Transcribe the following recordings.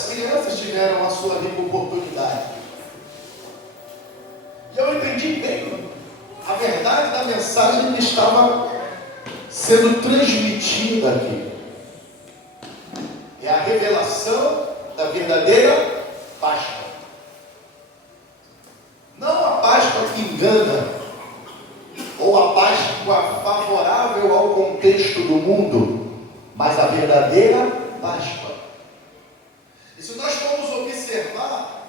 as crianças tiveram a sua rica oportunidade. E eu entendi bem a verdade da mensagem que estava sendo transmitida aqui. É a revelação da verdadeira Páscoa. Não a Páscoa que engana, ou a Páscoa favorável ao contexto do mundo, mas a verdadeira Páscoa. E se nós formos observar,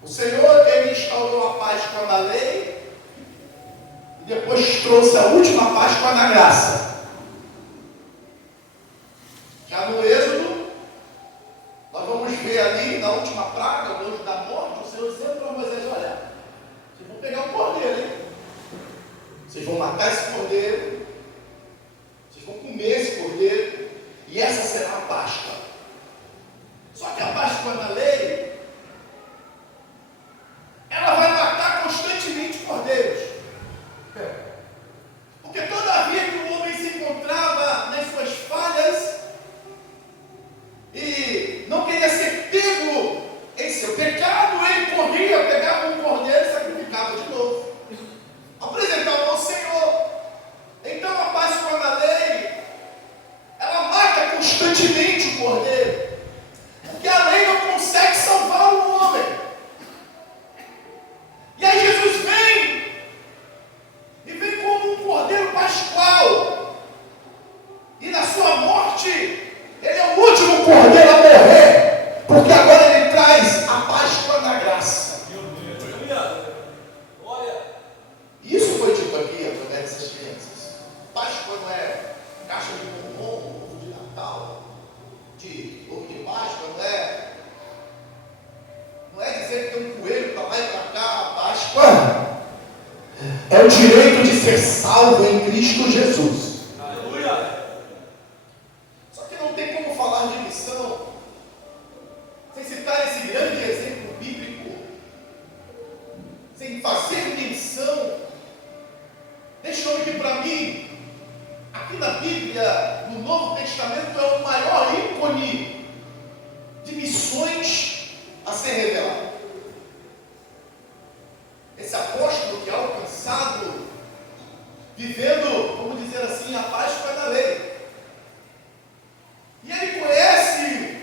o Senhor, Ele instaurou a Páscoa na lei, e depois trouxe a última Páscoa na graça. Já no Êxodo, nós vamos ver ali na última praga, o anjo da morte, o Senhor dizendo para Moisés: olha, vocês vão pegar um cordeiro, hein? Vocês vão matar esse cordeiro, vocês vão comer esse cordeiro, e essa será a Páscoa. Só que a Páscoa na lei, ela vai matar constantemente cordeiros. Porque toda vez que o homem se encontrava nas suas falhas e não queria ser pego em seu pecado, ele corria, pegava um cordeiro e sacrificava de novo, apresentava ao Senhor. Então a Páscoa na lei, ela mata constantemente o cordeiro, porque a lei não consegue salvar o homem. E aí Jesus vem, e vem como um cordeiro pascual, e na sua morte, ele é o último cordeiro a morrer, porque agora ele traz a Páscoa na graça. Isso foi dito aqui através dessas crianças. Páscoa não é caixa de bombom, ovo de Natal, de ovo de Páscoa, não é dizer que tem um coelho para lá e para cá. A Páscoa é o direito de ser salvo em Cristo Jesus. Aleluia! Só que não tem como falar de missão sem citar esse grande exemplo bíblico, sem fazer menção deste homem que, para mim, aqui na Bíblia, no Novo Testamento, é o maior ícone de missões a ser revelado. Esse apóstolo que é alcançado, vivendo, vamos dizer assim, a Páscoa da lei. E ele conhece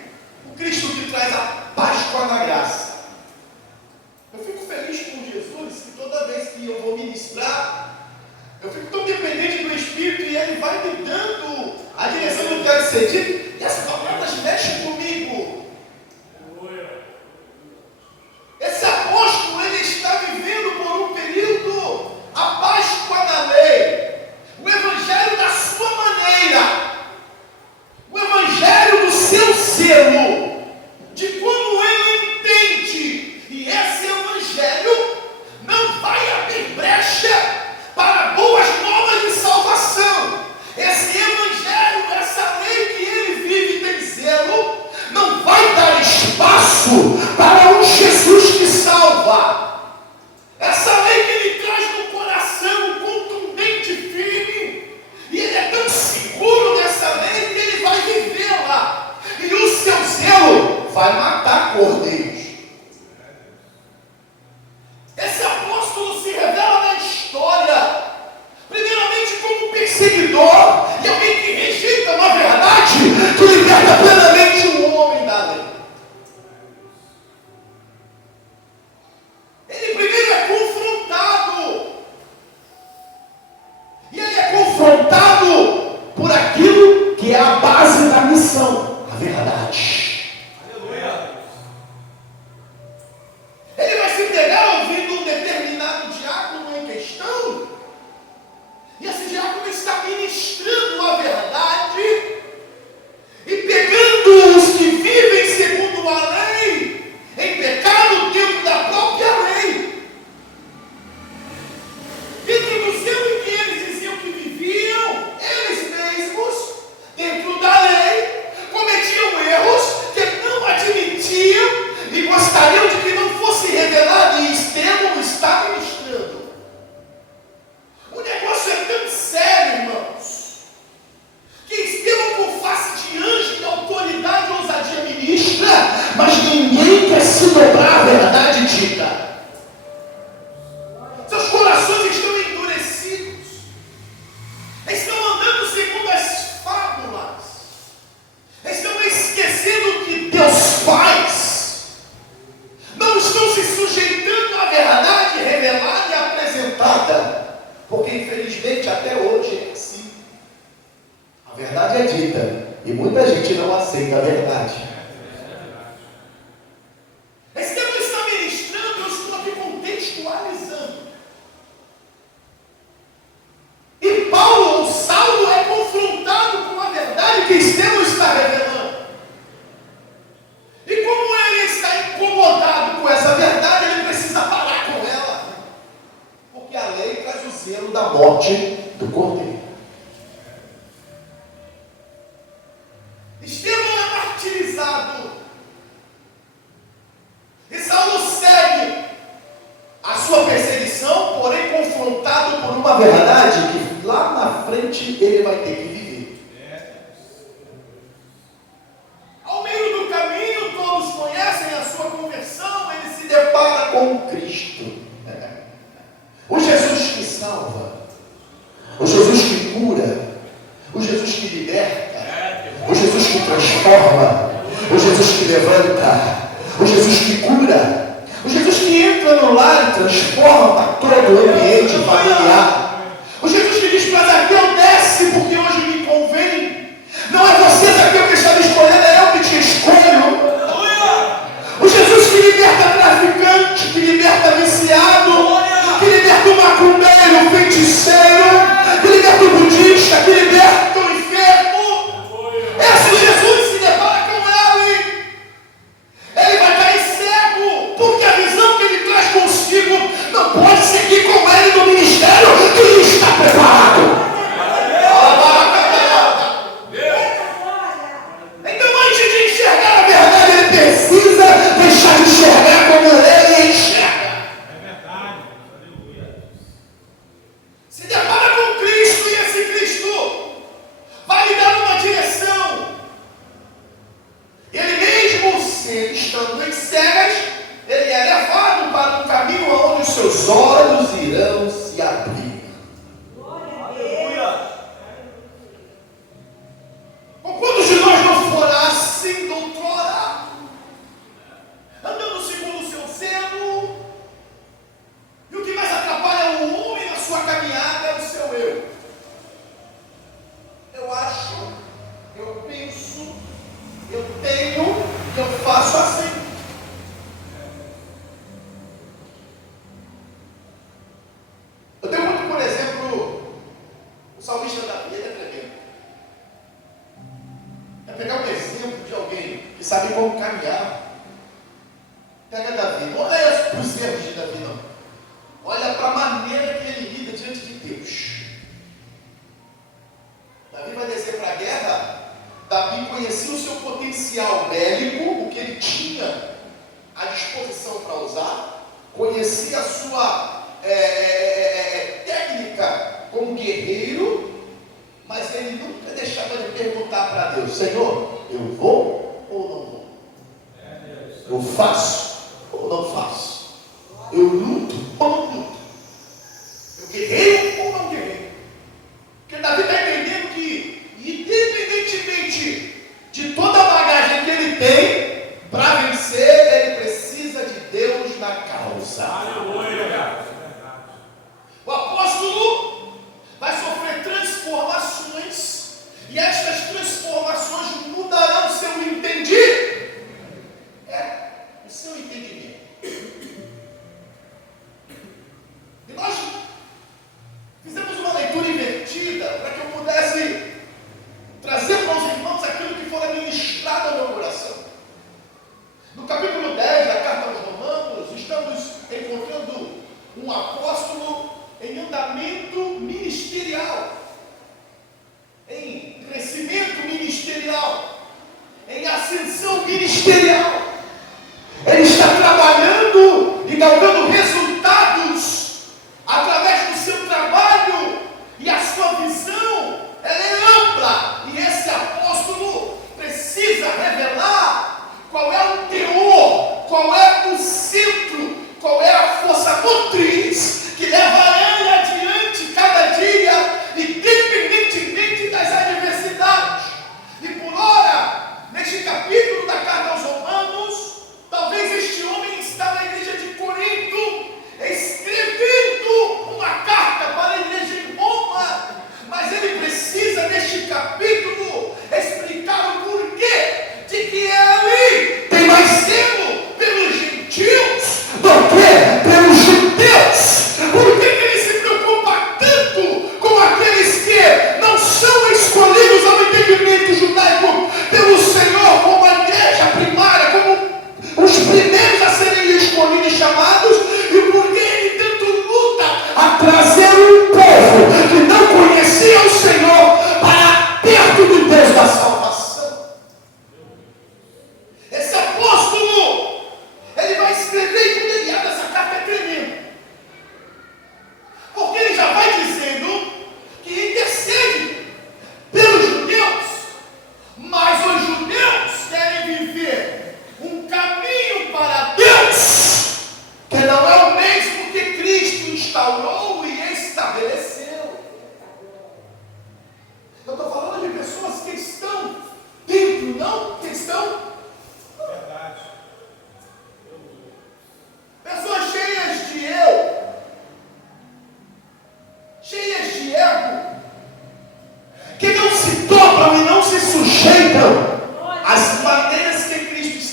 o Cristo que traz a Páscoa na graça. Eu fico feliz com Jesus, que toda vez que eu vou ministrar, eu fico tão dependente do Espírito e Ele vai me dando a direção do que eu quero ser dito. E essas palavras mexem comigo. Esse apóstolo, ele está vivendo por um período a Páscoa da lei, o Evangelho da sua maneira, o Evangelho do seu selo, de como ele entende. E esse Evangelho não vai abrir brecha para boas novas de salvação. Esse Evangelho, essa lei que ele vive e tem zelo, não vai dar espaço para um Jesus que salva. Essa lei que ele traz no coração, contundente, firme, e ele é tão seguro dessa lei que ele vai vivê-la, e o seu zelo vai matar cordeiros. Esse apóstolo se revela na história, primeiramente como perseguidor, e alguém que rejeita uma verdade que liberta plenamente o homem da lei. Ele primeiro é confrontado, e ele é confrontado por aquilo que é a base da missão, a verdade. Aleluia. aceita a verdade. Estevão está ministrando, eu estou aqui contextualizando. E Paulo, ou Saulo, é confrontado com a verdade que Estevão está revelando. E como ele está incomodado com essa verdade, ele precisa parar com ela. Porque a lei traz o zelo da morte do cordeiro. Estevão é martirizado. E Saulo segue a sua perseguição, porém confrontado por uma verdade que lá na frente ele vai ter que viver. Ao meio do caminho, todos conhecem a sua conversão, ele se depara com Cristo. O Jesus que salva, o Jesus que cura, o Jesus que liberta, o Jesus que transforma, o Jesus que levanta, o Jesus que cura, o Jesus que entra no lar e transforma todo o ambiente familiar, o Jesus que diz para Zaqueu: desce porque hoje me convém. Não é você, Zaqueu, que está me escolhendo, é eu que te escolho. O Jesus que liberta traficante, que liberta viciado, que liberta o macumbeiro, o feiticeiro, que liberta o budista, que liberta o enfermo. Esse Jesus se depara com ele. Ele vai cair cego, porque a visão que ele traz consigo não pode seguir com ele no ministério que ele está preparado. Então, antes de enxergar a verdade, ele precisa deixar de enxergar como ele enxerga. É verdade. Aleluia. Se depara com Cristo, e esse Cristo vai lhe dar uma direção. Ele mesmo estando em cegas, ele é levado para um caminho onde os seus olhos irão se abrir. Aleluia. Quantos de nós não fora assim, doutora, andando segundo o seu zelo, e o que mais atrapalha o homem na sua caminhada é o seu eu. Eu acho, eu penso, eu tenho, eu faço assim. Eu tenho muito, por exemplo, o salmista Davi, ele é tremendo. É pegar um exemplo de alguém que sabe como caminhar. Pega Davi, não olha para os erros de Davi, não. Olha para a maneira que ele lida diante de Deus. Davi vai descer para a guerra. Davi conhecia o seu potencial bélico, o que ele tinha à disposição para usar, conhecia a sua técnica como guerreiro, mas ele nunca deixava de perguntar para Deus: Senhor, eu vou ou não vou? Eu faço ou não faço? Eu luto ou não luto? Eu guerreiro ou não guerreiro? Porque Davi está entendendo que, independentemente de toda a bagagem que ele tem, para vencer, ele precisa de Deus na causa. Aleluia. O apóstolo vai sofrer transformações, e estas transformações mudarão o seu entendimento. O seu entendimento. E nós fizemos uma leitura invertida para que eu pudesse trazer para os irmãos aquilo que foi ministrado no meu coração. No capítulo 10 da carta aos Romanos, estamos encontrando um apóstolo em andamento ministerial, em crescimento ministerial, em ascensão ministerial. Ele está trabalhando e galgando resultados através do seu trabalho, e a sua visão ela é ampla, e esse apóstolo precisa revelar qual é o teor, qual é o centro, qual é a força motriz que levará ele adiante cada dia, independentemente das adversidades. E por ora, neste capítulo da carta aos Romanos,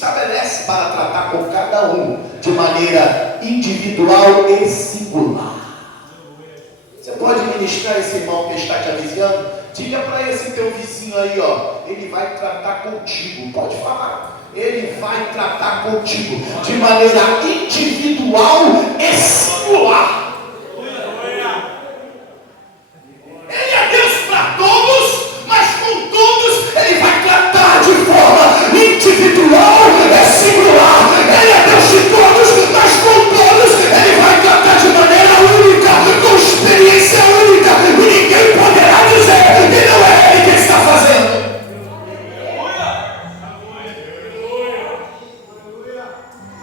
estabelece para tratar com cada um de maneira individual e singular. Você pode ministrar esse irmão que está te avisando? Diga para esse teu vizinho aí, ó, ele vai tratar contigo. Pode falar. Ele vai tratar contigo de maneira individual e singular. Ele é Deus para todos, mas com todos ele vai tratar de forma individual e singular. Ele é Deus de todos, mas com todos ele vai tratar de maneira única, com experiência única, e ninguém poderá dizer que não é ele que está fazendo.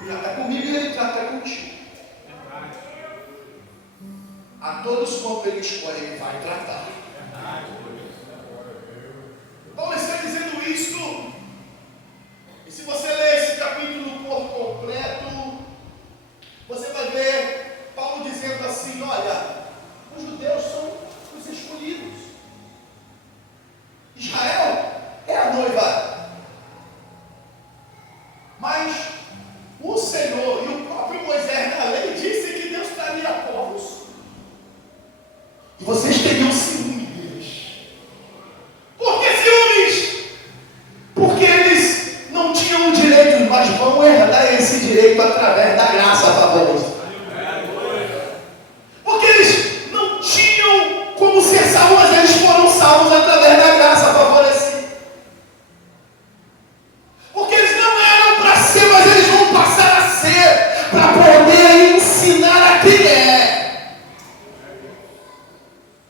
Ele trata comigo e ele trata contigo. A todos quanto ele escolhe, ele vai tratar. Paulo está dizendo isso. E se você ler esse capítulo por completo, você vai ver Paulo dizendo assim: olha, os judeus são os escolhidos. Israel é a noiva. Mas o Senhor e o próprio Moisés na lei disse que Deus traria povos. E vocês teriam ciúme deles. Por que ciúmes? Porque eles não tinham o direito, mas vão herdar esse direito através da graça fabulosa. Porque eles não tinham como ser salvos, mas eles foram salvos através da graça favorecida. Porque eles não eram para ser, mas eles vão passar a ser, para poder ensinar a quem é.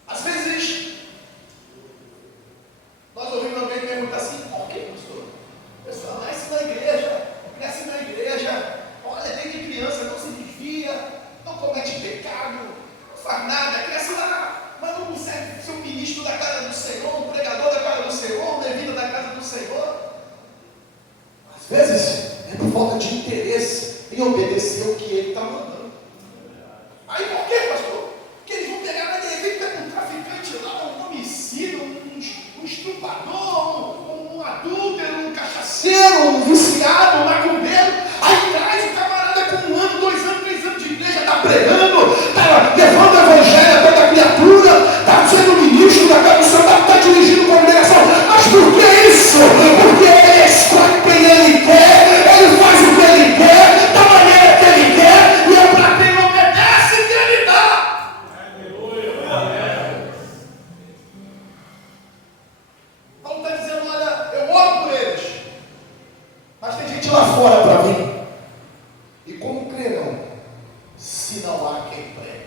Às vezes, nós ouvimos alguém perguntar assim: por que, pastor? A pessoa nasce na igreja, cresce na igreja, olha, desde criança não se desvia, não comete pecado, não faz nada, cresce lá, mas não consegue ser um ministro da casa do Senhor, um pregador da casa do Senhor, um levita da casa do Senhor. Às vezes, é por falta de interesse em obedecer o que ele está mandando. Aí por que, pastor? Porque eles vão pegar na igreja um traficante lá, um homicida, um estrupador, um adúltero, um cachaceiro, um viciado, um macumbeiro. Aí traz o camarada com 1 ano, 2 anos, 3 anos de igreja, está pregando, está levando o evangelho a toda criatura, está sendo ministro da casa do Senhor, está dirigindo congregação. Mas por que isso? Porque ele escolhe quem ele quer, ele faz o que ele quer, da maneira que ele quer, e é para quem obedece que ele dá. Paulo está dizendo: olha, eu oro por eles, mas tem gente lá fora para mim. E como crerão se não há quem pregue?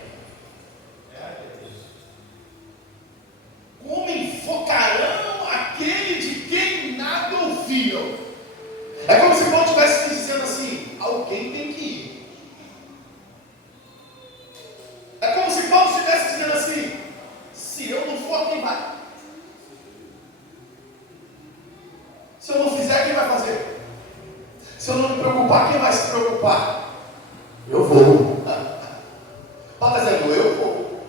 Como enfocarão aquele de quem nada ouviram? É como se Paulo estivesse dizendo assim: alguém tem que ir. É como se Paulo estivesse dizendo assim: se eu não for, quem vai? Se eu não fizer, quem vai fazer? Se eu não me preocupar, quem vai se preocupar? Eu vou. Paulo está dizendo: eu vou.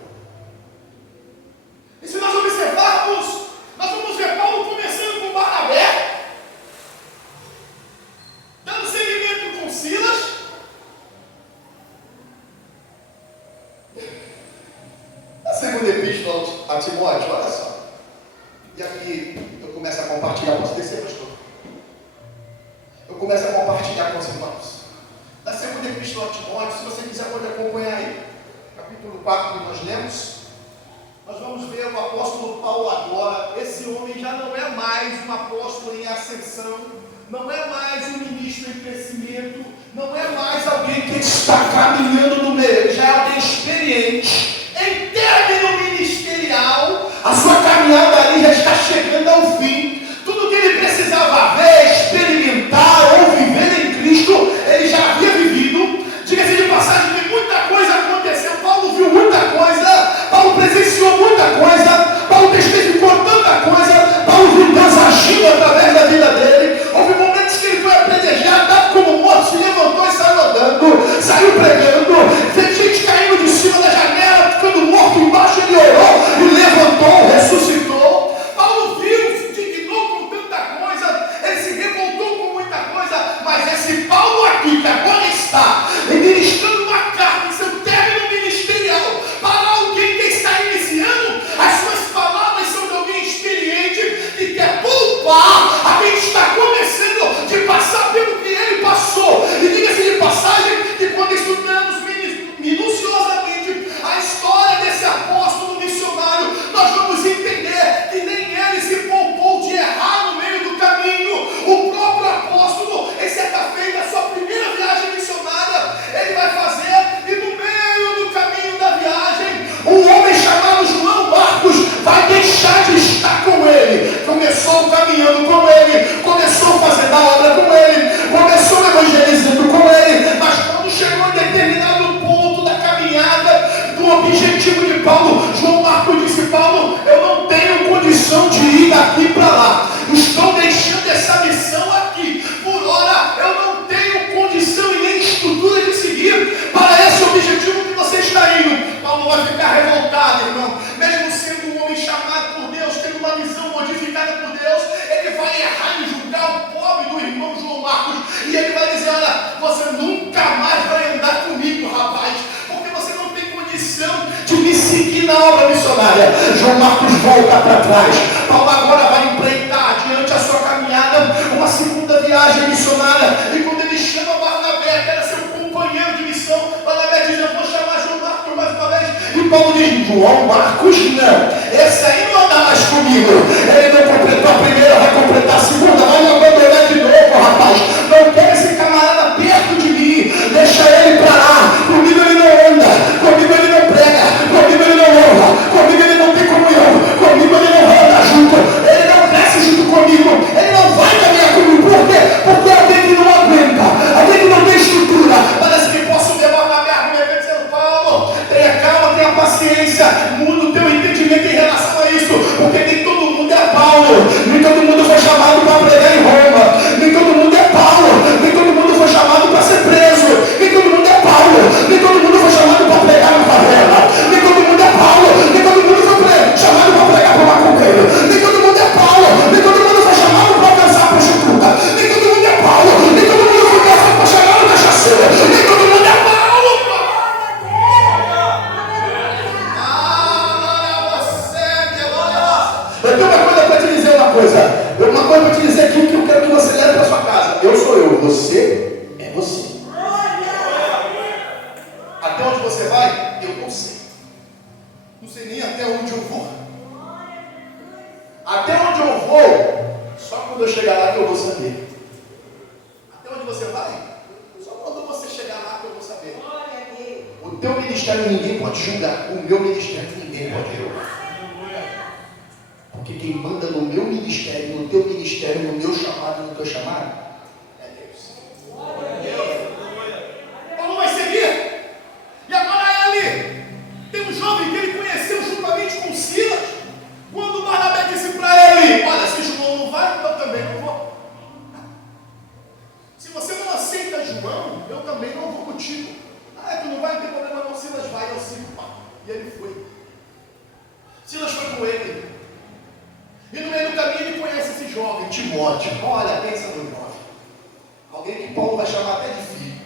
E se nós observarmos, nós vamos ver Paulo começando com Barnabé, dando seguimento com Silas. A segunda epístola a Timóteo, olha só. E aqui eu começo a compartilhar. Posso descer, pastor? Eu começo a compartilhar com os irmãos. Na segunda epístola a Timóteo, se você quiser pode acompanhar aí, capítulo 4 que nós lemos. Nós vamos ver o apóstolo Paulo agora. Esse homem já não é mais um apóstolo em ascensão, não é mais um ministro em crescimento, não é mais alguém que está caminhando no meio, ele já é alguém experiente. Em término ministerial, a sua caminhada ali já está chegando ao fim. Tudo que ele precisava ver, experimentar ou viver em Cristo, ele já havia vivido. Diga-se de passagem que muita coisa aconteceu. Paulo viu muita coisa, Paulo presenciou muita coisa, Paulo testificou tanta coisa, Paulo viu Deus agindo através da vida dele. Houve momentos que ele foi apedrejado, dado como morto, se levantou e saiu andando, saiu pregando, fez gente caindo de cima da janela, Mas esse Paulo aqui, que agora está ministrando uma carta em seu término ministerial para alguém que está iniciando, as suas palavras são de alguém experiente que quer poupar a quem está começando de passar pelo que ele passou. E diga-se de passagem que quando estudamos minuciosamente a história desse apóstolo missionário, nós vamos entender que nem ele se poupou de errar no meio do caminho. O próprio apóstolo, em certa feita, a sua primeira viagem missionária, ele vai fazer, e no meio do caminho da viagem, um homem chamado João Marcos vai deixar de estar com ele. Começou caminhando com ele, começou fazendo a obra com ele, começou evangelizando com ele, mas quando chegou em determinado ponto da caminhada, do objetivo de Paulo, João Marcos disse: Paulo, eu não tenho condição de ir daqui para lá, estou deixando essa missão aqui, por hora eu não tenho condição e nem estrutura de seguir para esse objetivo que você está indo. Paulo vai ficar revoltado, irmão, mesmo sendo um homem chamado por Deus, tendo uma visão modificada por Deus, ele vai errar em julgar o pobre do irmão João Marcos, e ele vai dizer: olha, você nunca mais vai andar comigo, rapaz, porque você não tem condição de me seguir na obra missionária. João Marcos volta para trás. Paulo agora vai empreitar diante a sua caminhada uma segunda viagem missionária, e quando ele chama Barnabé, que era seu companheiro de missão, Barnabé diz: eu vou chamar João Marcos mais uma vez, e Paulo diz: João Marcos não, esse aí não anda mais comigo, ele não completou a primeira, vai completar a segunda, vai me abandonar de novo, rapaz, não quero esse camarada perto de mim, deixa ele para lá, comigo ele não anda, comigo ele não prega, comigo ele não louva, comigo ele não tem comunhão, comigo ele não vai andar junto, ele não cresce junto comigo, ele não vai caminhar comigo. Por quê? Porque alguém que não aguenta, alguém que não tem estrutura. Parece que posso levar na minha argumento dizendo: Paulo, tenha calma, tenha paciência, muda o teu entendimento em relação a isso, porque nem todo mundo é Paulo, nem todo mundo foi chamado para pregar em Roma, nem todo mundo é Paulo, nem todo mundo foi chamado para ser preso, nem todo mundo é Paulo, nem todo mundo foi chamado para pregar na favela, nem todo mundo é Paulo, nem todo mundo foi chamado para pregar para macumbeiro, nem todo mundo é Paulo, nem todo mundo foi chamado para alcançar a prostituta, nem todo mundo é Paulo, nem todo mundo foi chamado para cachaceiro, nem todo mundo é Paulo. Eu tenho uma coisa para te dizer, uma coisa para te dizer aqui que eu quero que você leve para sua casa. Eu sou eu, você é você. Até onde você vai, eu não sei. Não sei nem até onde eu vou. Até onde eu vou, só quando eu chegar lá que eu vou saber. Até onde você vai, só quando você chegar lá que eu vou saber. O teu ministério ninguém pode julgar. O meu ministério ninguém pode julgar. Porque quem manda no meu ministério, no teu ministério, no meu chamado, no teu chamado, é Deus. Paulo vai seguir. E agora ele tem um jovem que ele conheceu juntamente com Silas. Quando Barnabé disse para ele: olha, se João não vai, eu também não vou. Se você não aceita João, eu também não vou contigo. Tu não vai, não tem problema não. Silas vai, eu sigo, pai. E ele foi. Silas foi com ele. E no meio do caminho ele conhece esse jovem, Timóteo. Olha, pensa no jovem. Alguém que Paulo vai chamar até de filho.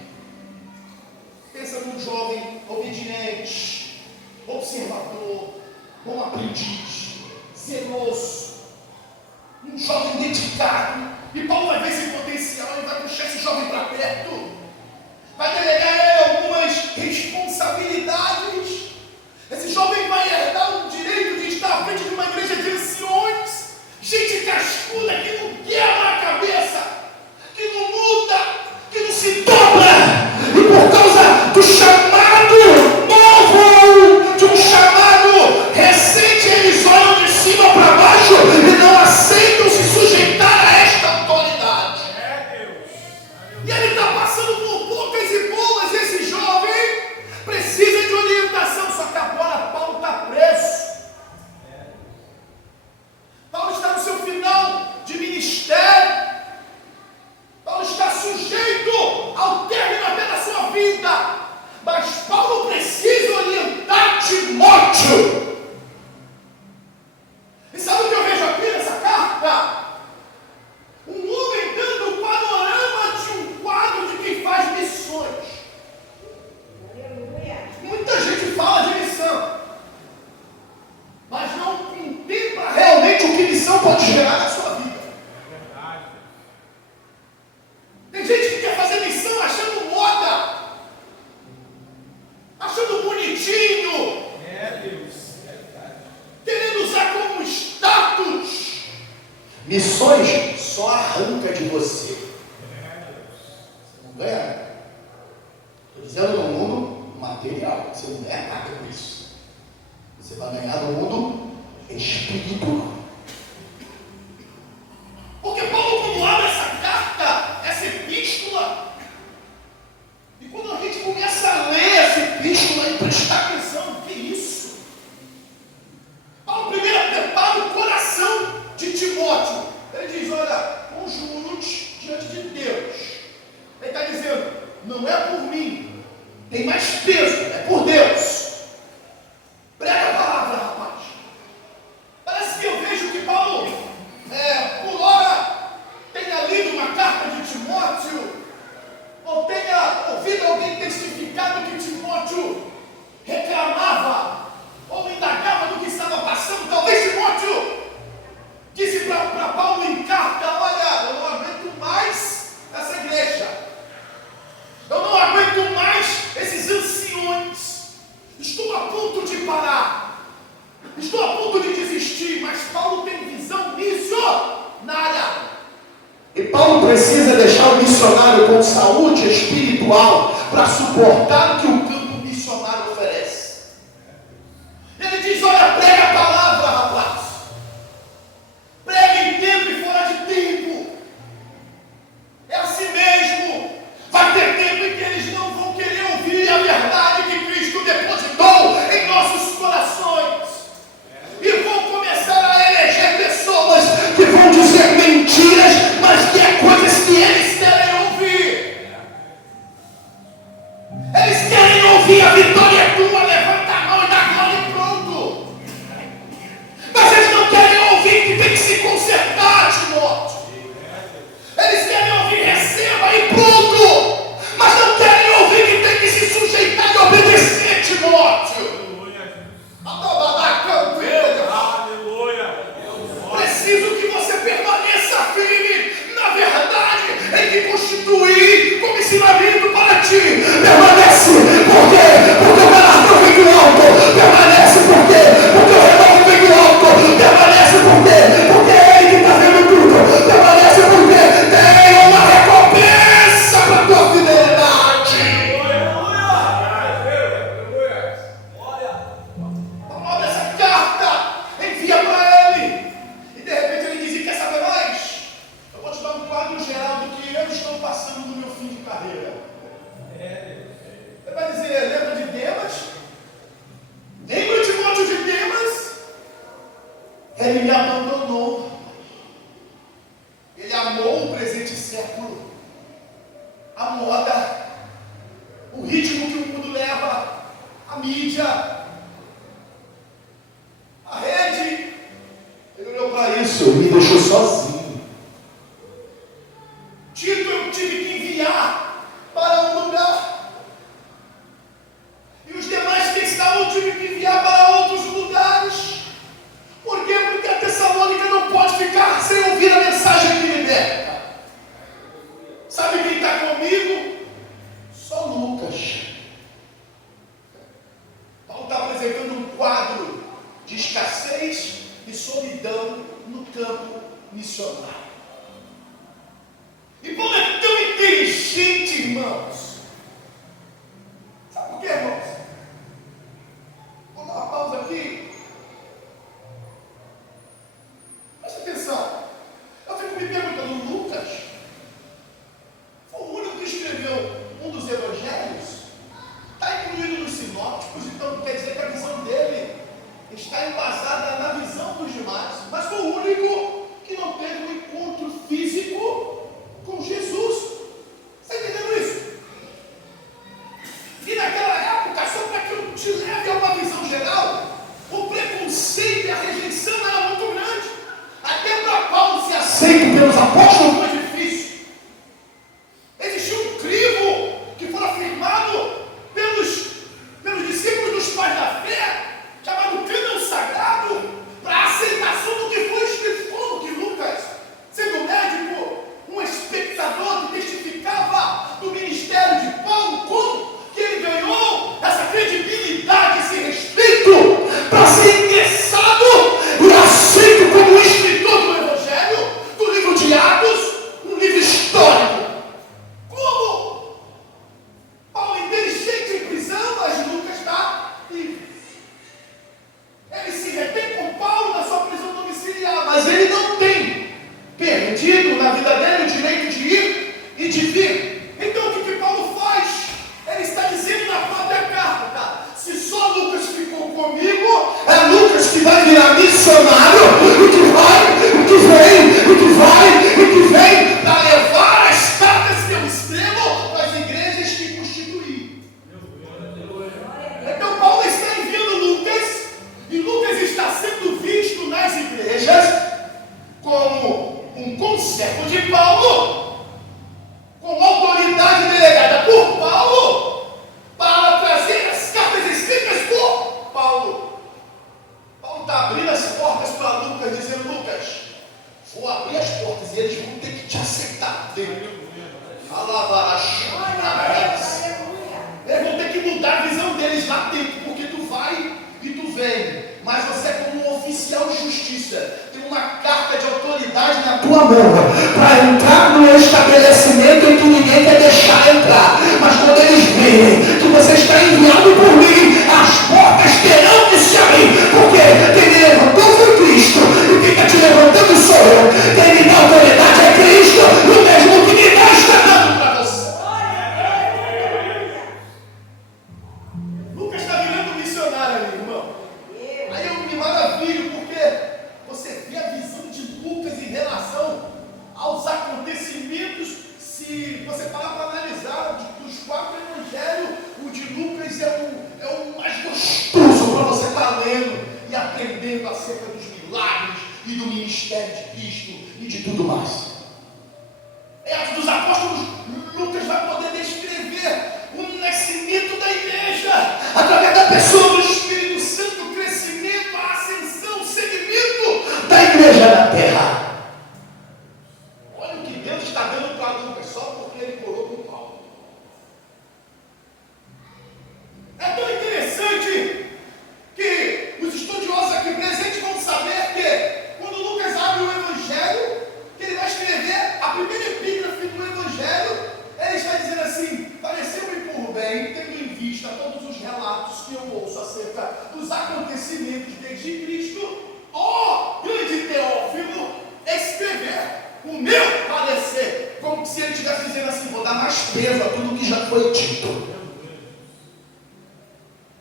Pensa num jovem obediente, observador, bom aprendiz, zeloso, um jovem dedicado. E Paulo vai ver esse potencial e vai puxar esse jovem para perto. Vai delegar a ele algumas responsabilidades. Esse jovem vai herdar o direito de estar à frente de uma igreja de anciões, gente cascuda que não quebra a cabeça, que não muda, que não se dobra, e por causa do chamado novo, de um chamado recente, eles olham de cima para baixo e não aceitam se sujeitar a esta autoridade. E ele está passando por poucas e boas, e esse jovem precisa de orientação, só que agora Paulo está preso. Paulo está no seu final de ministério. Paulo está sujeito ao término até da sua vida. Mas Paulo precisa orientar Timóteo. E sabe o que eu vejo aqui nessa carta? Um homem dando o panorama de um não é por mim, tem mais peso, é por Deus. Prega a palavra, rapaz. Parece que eu vejo que Paulo, por hora, tenha lido uma carta de Timóteo, ou tenha ouvido alguém testificado que Timóteo reclamava, ou indagava do que estava passando. Talvez Timóteo disse para Paulo em carta: olha, eu não aguento mais essa igreja, eu não aguento mais esses anciões, estou a ponto de parar, estou a ponto de desistir. Mas Paulo tem visão missionária. E Paulo precisa deixar o missionário com saúde espiritual para suportar o que o campo missionário oferece. Ele diz: olha, prega a palavra, rapaz. Prega em tempo e fora de tempo. É assim mesmo. Vai ter tempo em que eles não vão querer ouvir a verdade que Cristo depositou em nossos corações. E vão começar a eleger pessoas que vão dizer mentiras, mas que é coisas que eles querem ouvir. Eles querem ouvir: a vitória é tua, levanta a mão e dá glória e pronto. Mas eles não querem ouvir que tem que se consertar, Timóteo. Eles querem ouvir: receba e pronto. Mas não querem ouvir que tem que se sujeitar e obedecer, Timóteo. Preciso que você permaneça firme na verdade em que constituí como ensinamento para ti. Permanece, por quê? Porque o galardão vem do alto. Permanece, por quê? Porque o renovo vem do alto. Permanece, por quê? Porque é Ele que está vendo tudo. Permanece, por quê? Tem uma recompensa para a tua fidelidade. Paulo abre essa carta, envia para ele. E de repente ele diz: quer saber mais? Eu vou te dar um quadro geral do que eu estou passando no meu fim de carreira. Ele vai dizer: lembra de Demas? Lembra de Timóteo de Demas? Ele me abandonou. Ele amou o presente século, a moda, o ritmo que o mundo leva, a mídia, a rede. Ele olhou para isso e me deixou sozinho. Tito eu tive que enviar para um lugar, e os demais que estavam eu tive que enviar para outros lugares. Por quê? Porque a Tessalônica não pode ficar sem ouvir a mensagem que liberta. Sabe quem está comigo? Só Lucas. Paulo está apresentando um quadro de escassez e solidão no campo missionário. E Paulo é tão inteligente, irmãos. Sabe por quê, irmãos? Vou dar uma pausa aqui. Presta atenção. Eu fico me perguntando: Lucas foi o único que escreveu um dos evangelhos? Está incluído nos sinópticos, então quer dizer que a visão dele está embasada na visão dos demais. Mas foi o único que não teve um encontro físico com Jesus. Está entendendo isso? Eles vão ter que mudar a visão deles lá dentro, porque tu vai e tu vem. Mas você, como um oficial de justiça, tem uma carta de autoridade na tua mão para entrar no estabelecimento em que ninguém quer deixar entrar. Mas quando eles verem que você está enviado por mim, as portas terão que se abrir, porque quem me levantou foi Cristo, e quem está te levantando sou eu. Quem me dá autoridade é Cristo, e o mesmo que me dá está dando para você. Lucas está virando missionário ali, irmão. Aí eu me maravilho, porque você vê a visão de Lucas em relação aos acontecimentos. Se você parar para analisar dos 4 evangelhos, o de Lucas é o mais gostoso para você estar lendo e aprendendo acerca dos milagres e do ministério de Cristo e de tudo mais. Em Atos dos Apóstolos, Lucas vai poder descrever o nascimento da igreja através da pessoa do Espírito Santo, o crescimento, a ascensão, o segmento da igreja na terra. Olha o que Deus está dando para Lucas, só porque ele colou com Paulo. É tão interessante que os estudiosos aqui presentes vão saber que quando Lucas abre o Evangelho, que ele vai escrever a primeira epígrafe do Evangelho, ele está dizendo assim: pareceu-me por bem, tendo em vista todos os relatos que eu ouço acerca dos acontecimentos desde Cristo, ó grande Teófilo, escrever o meu parecer, como se ele estivesse dizendo assim: vou dar mais peso a tudo que já foi dito.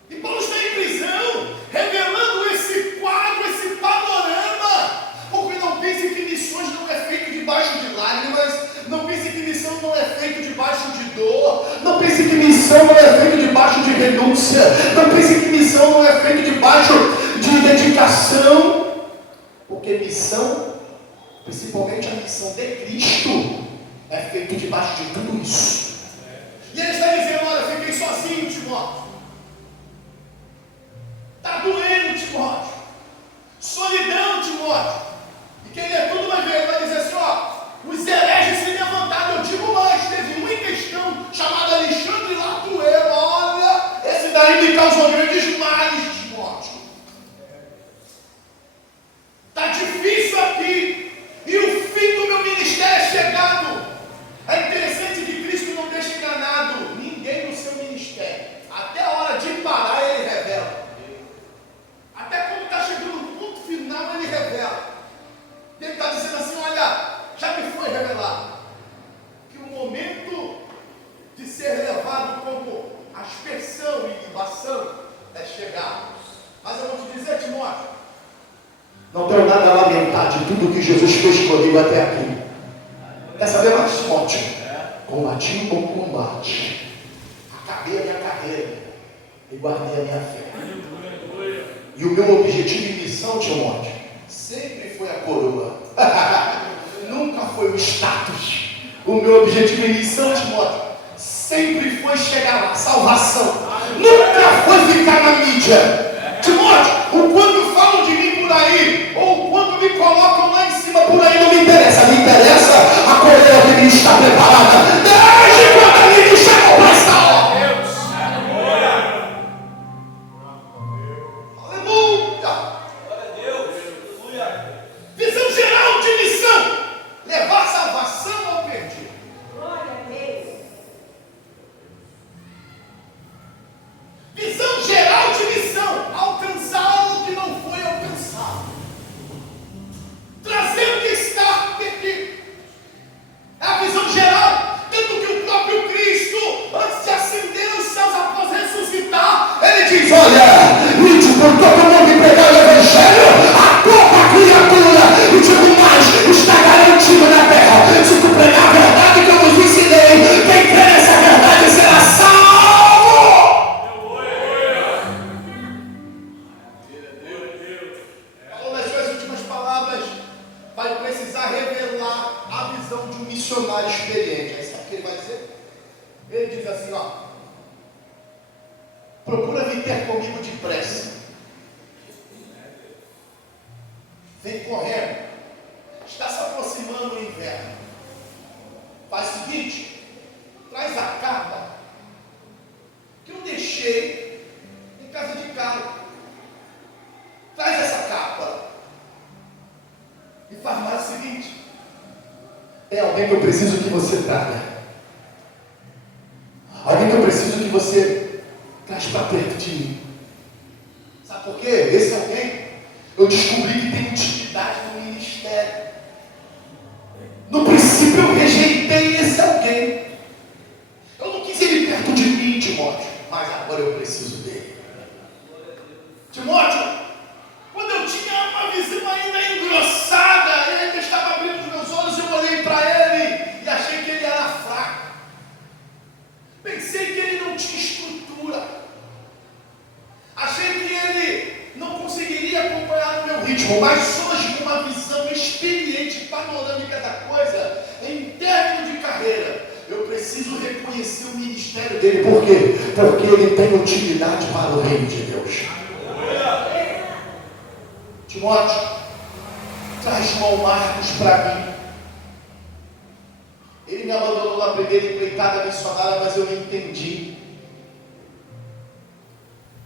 E Paulo está em prisão, revelando esse quadro, esse panorama, porque não pense que missões não é feito debaixo de lágrimas, não pense que missão não é feito debaixo de dor, não pense que missão não é feito debaixo de renúncia, não pense que missão não é feito debaixo de dedicação, porque missão, principalmente a missão de Cristo, é feito debaixo de tudo isso. E ele está dizendo: olha, fiquei sozinho, Timóteo. Está doendo, Timóteo. Solidão, Timóteo. E quem lê tudo vai ver, vai dizer assim: ó, os hereges se levantaram. Eu digo mais, teve um em questão chamado Alexandre Latuero. Olha, esse daí me causou grandes males, Timóteo. Está difícil aqui. E o fim do meu ministério é chegado. É interessante que Cristo não deixa enganado ninguém no seu ministério. Até a hora de parar, ele revela. Até quando está chegando no ponto final, ele revela. Ele está dizendo assim: olha, já me foi revelado que o momento de ser levado como aspersão e libação é chegado. Mas eu vou te dizer, Timóteo, não tenho nada a lamentar de tudo que Jesus fez comigo até aqui. Quer saber mais, Timóteo? Combati o bom combate, acabei a minha carreira e guardei a minha fé. E o meu objetivo e missão, Timóteo, sempre foi a coroa. Nunca foi o status. O meu objetivo e missão, Timóteo, sempre foi chegar lá, salvação. Nunca foi ficar na mídia. Timóteo, o quanto falam de mim por aí, ou o quanto me colocam lá em cima por aí, não me interessa. Me interessa a coroa que me está preparada. Desde quando ele me chamou para esta hora. Visão geral de missão: levar salvação ao perdido. Visão geral de missão: alcançar o que não foi alcançado, trazer o que está perdido. É a visão geral. Tanto que o próprio Cristo, antes de ascender aos céus após ressuscitar, ele diz: olha, ide por todo mundo e pregar o Evangelho a toda criatura. E digo mais, está garantido na terra. Se tu pregar a verdade que eu vos ensinei, quem crê nessa verdade será salvo. Paulo, nas suas últimas palavras, vai precisar revelar a visão de um missionário experiente. Aí sabe o que ele vai dizer? Ele diz assim, ó: procura vir ter comigo depressa. Vem correndo. Está se aproximando o inverno. Faz o seguinte: Traz a capa que eu deixei em casa de carro. Traz essa capa. E faz mais o seguinte: é alguém que eu preciso que você traga. Alguém que eu preciso que você traz para perto de mim. Sabe por quê? Esse alguém, eu descobri que tem intimidade no ministério. No princípio eu rejeitei esse alguém. Eu não quis ele perto de mim, Timóteo, mas agora eu preciso dele. Timóteo, quando eu tinha uma visão ainda engrossada, ele ainda estava abrindo os meus olhos, eu olhei para ele e achei que ele era fraco. Pensei que ele não tinha estrutura. Achei que ele não conseguiria acompanhar o meu ritmo, mas hoje, com uma visão experiente, panorâmica da coisa, em término de carreira, eu preciso reconhecer o ministério dele. Por quê? Porque ele tem utilidade para o reino de Deus. Timóteo, traz João Marcos para mim. Ele me abandonou na primeira empreitada missionária, mas eu não entendi.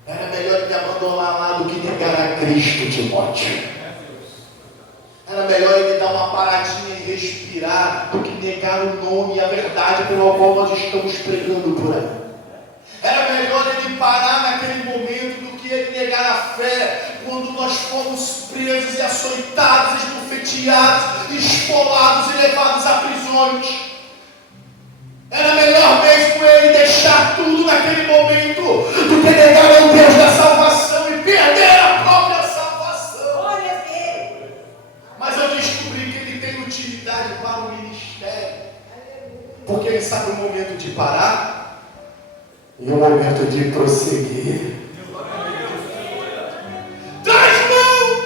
Era melhor ele me abandonar lá do que negar a Cristo, Timóteo. Era melhor ele dar uma paradinha e respirar do que negar o nome e a verdade pelo qual nós estamos pregando por aí. Era melhor ele parar naquele momento do que ele negar a fé quando nós fomos presos e açoitados, esbofeteados, esfolados e levados a prisões. Era melhor mesmo ele deixar tudo naquele momento do que negar ao Deus da salvação e perder a própria salvação. Mas eu descobri que ele tem utilidade para o ministério, porque ele sabe o momento de parar e o momento de prosseguir. Traz, irmão!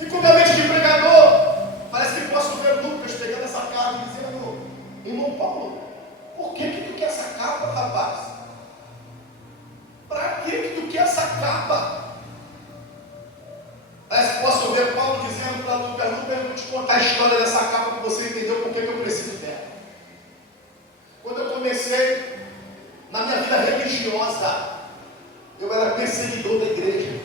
E com minha mente de pregador, parece que posso ver Lucas pegando essa carta e dizendo: irmão Paulo, por que tu quer essa capa, rapaz? Para que tu quer essa capa? Parece que posso ver Paulo dizendo para Lucas: eu vou te contar a história dessa capa para você entender por que eu preciso dela. Quando eu comecei na minha vida religiosa, eu era perseguidor da igreja.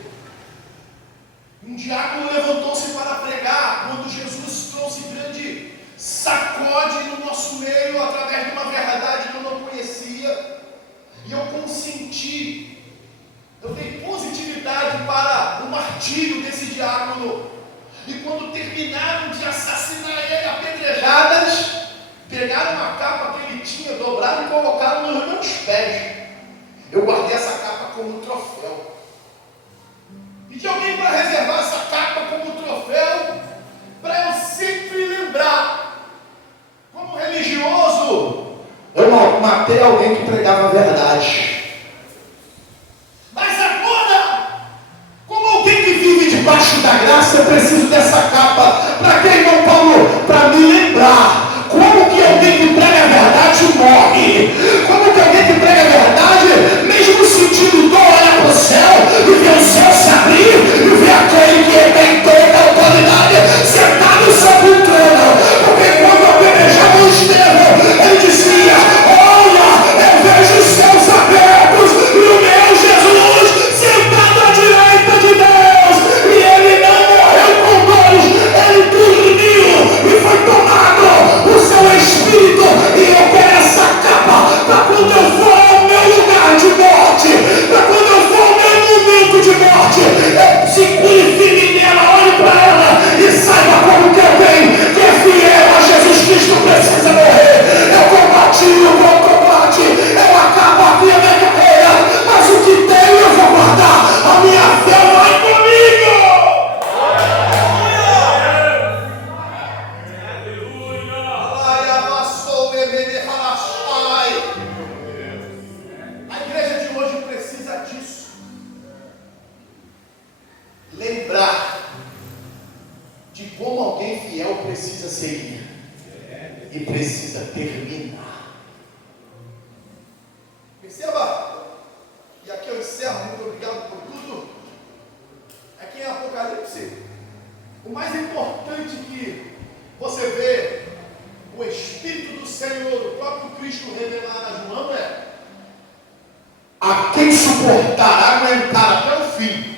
Um diácono levantou-se para pregar quando Jesus trouxe grande sacode no nosso meio através de uma verdade que eu não conhecia, e eu consenti. Eu dei positividade para o martírio desse diácono, e quando terminaram de assassinar ele a apedrejadas, pegaram uma capa que ele tinha, dobraram e colocaram nos meus pés. Eu guardei essa capa como troféu. Pedi alguém para reservar essa capa como troféu, para eu sempre lembrar. Como religioso, eu matei alguém que pregava a verdade. Mas agora, como alguém que vive debaixo da graça, eu preciso dessa capa. Para quê, irmão Paulo? Para me lembrar. Como que alguém que prega a verdade morre? Como que alguém que prega a verdade, mesmo sentindo dor, olha para o céu e vê o céu se abrir e vê aquele que tem toda a autoridade sentado sobre o trono? Porque quando apedrejava o Estevão, ele dizia: olha, eu vejo os céus abertos. Cristo revelado a João é: a quem suportar, aguentar até o fim.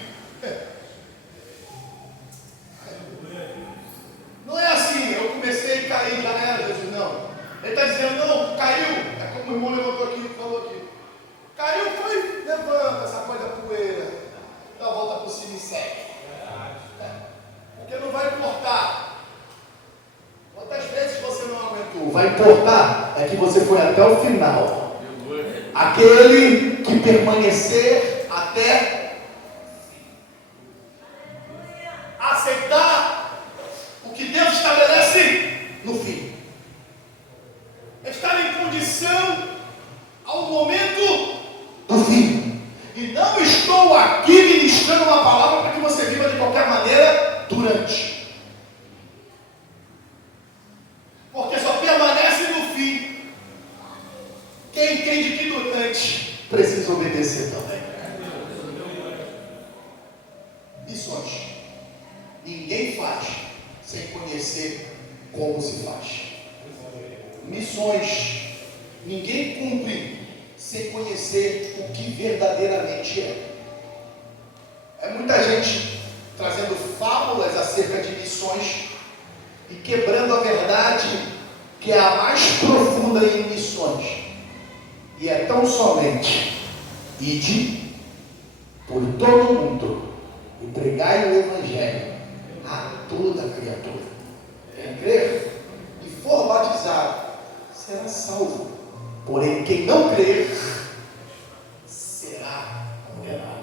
Não é assim, eu comecei a cair, já era, Jesus, não. Ele está dizendo, não, caiu. É como o irmão levantou aqui, falou aqui. Caiu, foi, levanta, sacode a poeira, dá a volta por cima e segue. Porque não vai importar quantas vezes você não aguentou. Vai importar é que você foi até o final. Aquele que permanecer até aceitar o que Deus estabelece no fim. Estar em condição ao momento do fim. E não estou aqui ministrando uma palavra para que você viva de qualquer maneira durante. Porque só permanece no fim quem entende que durante precisa obedecer também. Missões. Ninguém faz sem conhecer como se faz. Missões. Ninguém cumpre sem conhecer o que verdadeiramente é. É muita gente trazendo fábulas acerca de missões e quebrando a verdade que é a mais profunda em missões. E é tão somente: ide por todo o mundo e pregai o Evangelho a toda criatura. Quem crer e for batizado será salvo. Porém, quem não crer será condenado.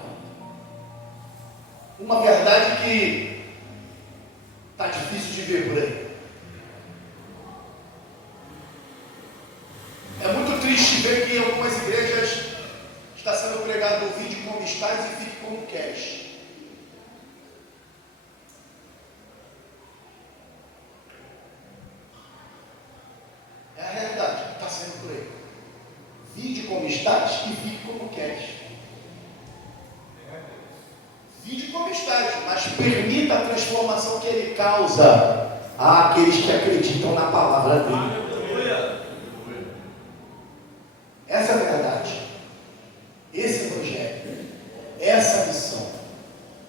Uma verdade que está difícil de ver por aí. É muito triste ver que em algumas igrejas está sendo pregado: vinde como estás e fique como queres. É a realidade que está sendo por aí. Vinde como estás e fique como queres. Vinde como estás, mas permita a transformação que ele causa àqueles que acreditam na palavra dele. Essa é a verdade. Esse evangelho, essa missão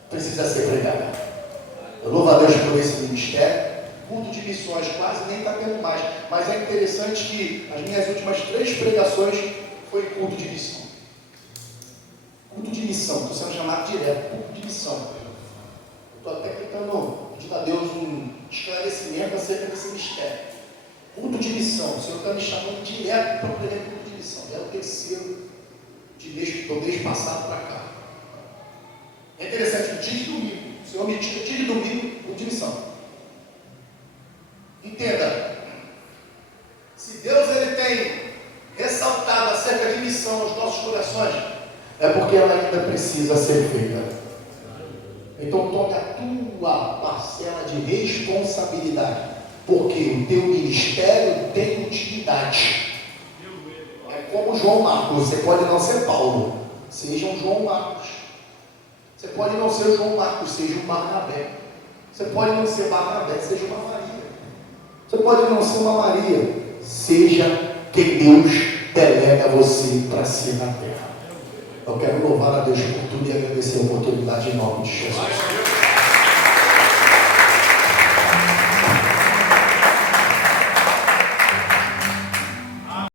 precisa ser pregada. Eu louvo a Deus por esse ministério. Culto de missões quase nem está tendo mais, mas é interessante que as minhas últimas 3 pregações foi culto de missão. Culto de missão, estou sendo chamado direto, culto de missão. Estou até tentando pedir a Deus um esclarecimento acerca desse mistério. Culto de missão, o Senhor está me chamando direto para pregar culto de missão. É o 3º do mês passado para cá. É interessante, o dia de domingo, o Senhor me tira dia de domingo, culto de missão. Entenda, se Deus ele tem ressaltado acerca de missão nos nossos corações, é porque ela ainda precisa ser feita. Então tome a tua parcela de responsabilidade, porque o teu ministério tem utilidade. É como João Marcos, você pode não ser Paulo, seja um João Marcos. Você pode não ser João Marcos, seja um Barnabé. Você pode não ser Barnabé, seja uma Maria. Você pode não ser uma Maria, seja quem Deus delega você para ser na terra. Eu quero louvar a Deus por tudo e agradecer a oportunidade em nome de Jesus.